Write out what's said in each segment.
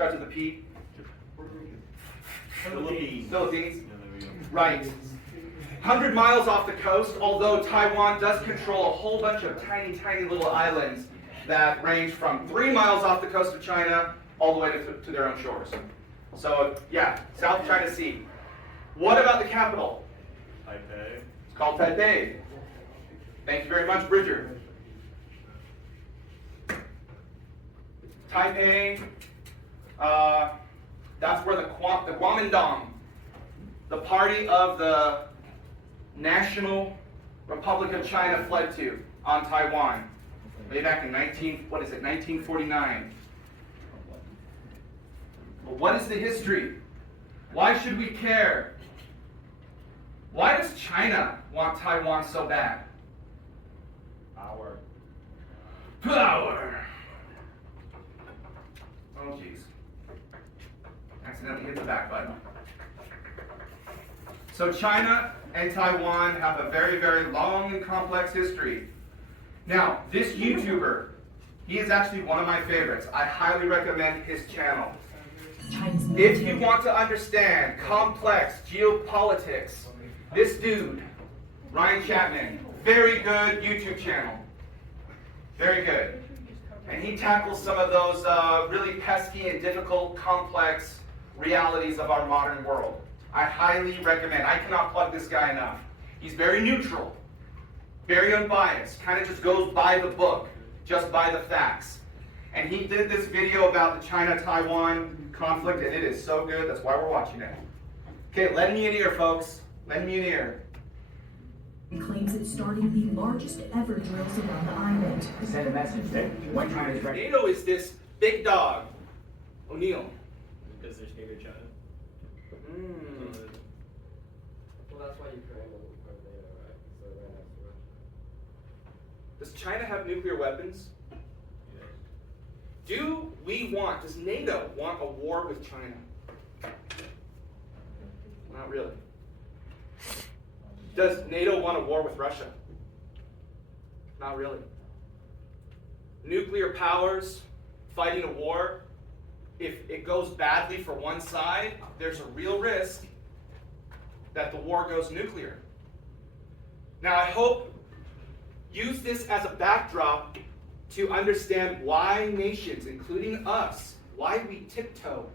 Starts with a P. Philippines. Philippines. Right. 100 miles off the coast, although Taiwan does control a whole bunch of tiny, tiny little islands that range from 3 miles off the coast of China all the way to their own shores. So, yeah, South China Sea. What about the capital? Taipei. It's called Taipei. Thank you very much, Bridger. Taipei, that's where the Kuomintang, the party of the National Republic of China, fled to on Taiwan, way back in 1949. But what is the history? Why should we care? Why does China want Taiwan so bad? Power. Oh, geez. Accidentally hit the back button. So China and Taiwan have a very, very long and complex history. Now, this YouTuber, he is actually one of my favorites. I highly recommend his channel. If you want to understand complex geopolitics, this dude, Ryan Chapman, very good YouTube channel. Very good. And he tackles some of those really pesky and difficult, complex realities of our modern world. I highly recommend. I cannot plug this guy enough. He's very neutral, very unbiased, kind of just goes by the book, just by the facts. And he did this video about the China-Taiwan conflict, and it is so good. That's why we're watching it. Okay, lend me an ear, folks. Lend me an ear. Claims it's starting the largest ever drills around the island. Send a message that when China is ready. NATO is this big dog. O'Neill. Because they're scared of China. Well, that's why Ukraine wasn't part of NATO, right? So they're right next to Russia. Does China have nuclear weapons? Yes. Does NATO want a war with China? Not really. Does NATO want a war with Russia? Not really. Nuclear powers fighting a war, if it goes badly for one side, there's a real risk that the war goes nuclear. Now, I hope use this as a backdrop to understand why nations, including us, why we tiptoe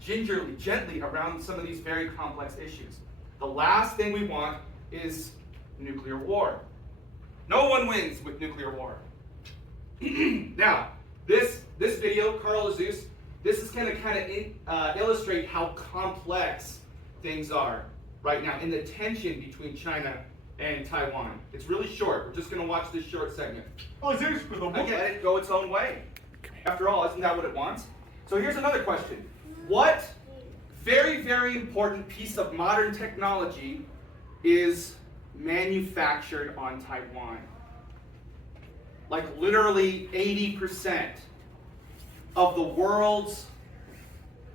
gingerly, gently around some of these very complex issues. The last thing we want is nuclear war. No one wins with nuclear war. Now, this video, Carl Azus, this is going to kind of illustrate how complex things are right now in the tension between China and Taiwan. It's really short. We're just going to watch this short segment. Again, let it go its own way. After all, isn't that what it wants? So here's another question. What very, very important piece of modern technology is manufactured on Taiwan? Like literally 80% of the world's,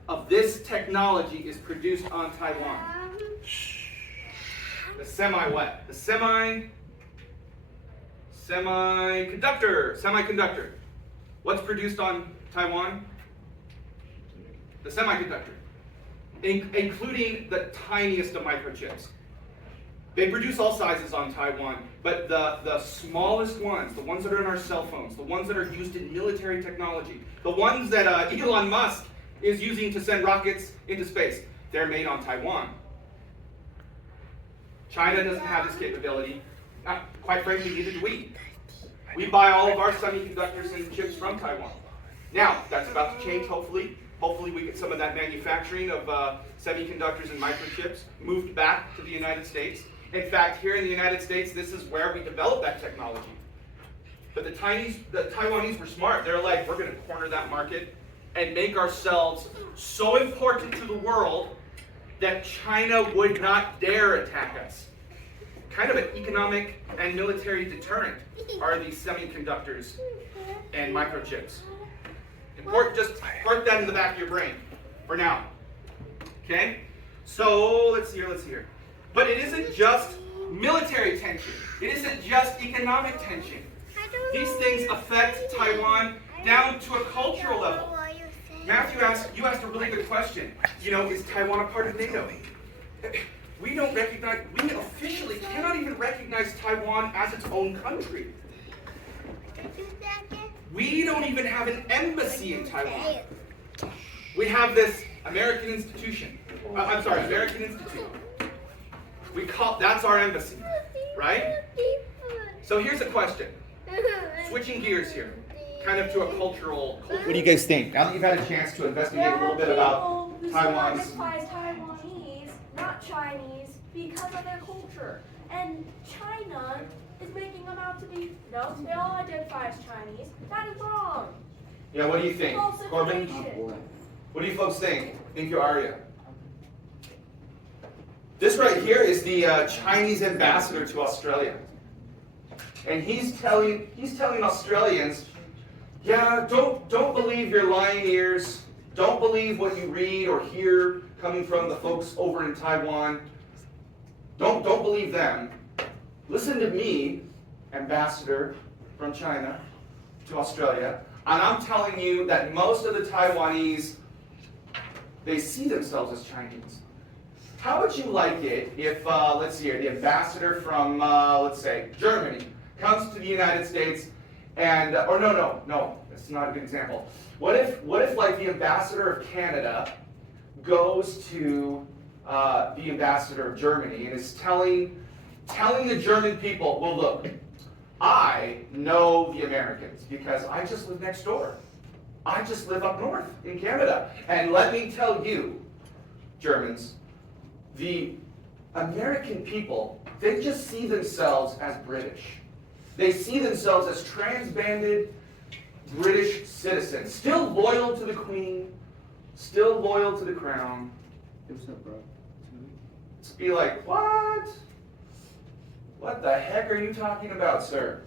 of this technology is produced on Taiwan. The semi-what? The semiconductor. What's produced on Taiwan? The semiconductor. Including the tiniest of microchips. They produce all sizes on Taiwan, but the smallest ones, the ones that are in our cell phones, the ones that are used in military technology, the ones that Elon Musk is using to send rockets into space, they're made on Taiwan. China doesn't have this capability. Quite frankly, neither do we. We buy all of our semiconductors and chips from Taiwan. Now, that's about to change, hopefully. Hopefully we get some of that manufacturing of semiconductors and microchips moved back to the United States. In fact, here in the United States, this is where we developed that technology. But the Taiwanese were smart. They're like, we're going to corner that market and make ourselves so important to the world that China would not dare attack us. Kind of an economic and military deterrent are these semiconductors and microchips. Important, just park that in the back of your brain for now. Okay? So let's see here. But it isn't just military tension. It isn't just economic tension. These things affect Taiwan down to a cultural level. Matthew you asked a really good question. You know, is Taiwan a part of NATO? We officially cannot even recognize Taiwan as its own country. We don't even have an embassy in Taiwan. We have this American institution. American Institute. That's our embassy, right? So here's a question. Switching gears here, kind of to a cultural. What do you guys think? Now that you've had a chance to investigate a little bit about Taiwan's. Despise Taiwanese, not Chinese, because of their culture. And China is making them out to be, no, they all identify as Chinese. That is wrong. Yeah, what do you think, False Corbin? information. What do you folks think? Thank you, Arya. This right here is the Chinese ambassador to Australia. And he's telling Australians, yeah, don't believe your lying ears. Don't believe what you read or hear coming from the folks over in Taiwan. Don't believe them. Listen to me, ambassador from China to Australia, and I'm telling you that most of the Taiwanese, they see themselves as Chinese. How would you like it if, let's see here, the ambassador from, let's say, Germany comes to the United States and, or no, that's not a good example. What if like the ambassador of Canada goes to the ambassador of Germany and is telling the German people, well look, I know the Americans because I just live next door. I just live up north in Canada. And let me tell you, Germans, the American people, they just see themselves as British. They see themselves as transbanded British citizens, still loyal to the Queen, still loyal to the Crown. It's be like, what? What the heck are you talking about, sir?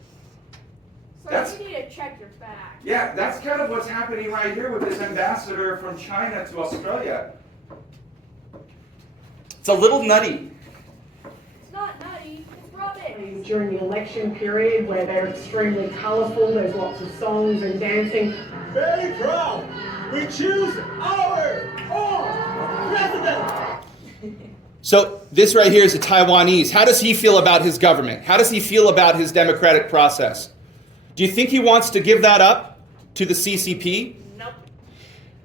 So you need to check your facts. Yeah, that's kind of what's happening right here with this ambassador from China to Australia. It's a little nutty. It's not nutty, it's rubbish. During the election period where they're extremely colourful, there's lots of songs and dancing. Very proud. We choose our own president. So this right here is a Taiwanese. How does he feel about his government? How does he feel about his democratic process? Do you think he wants to give that up to the CCP? Nope.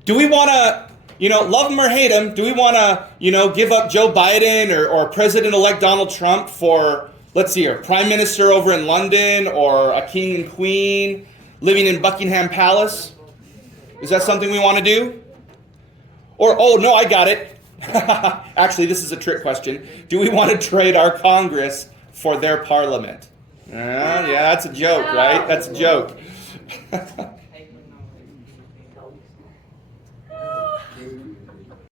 Do we want to, love him or hate him, do we want to, give up Joe Biden or President-elect Donald Trump for, let's see here, Prime Minister over in London or a king and queen living in Buckingham Palace? Is that something we want to do? Or, oh, no, I got it. Actually, this is a trick question. Do we want to trade our Congress for their parliament? Yeah, that's a joke, right? That's a joke.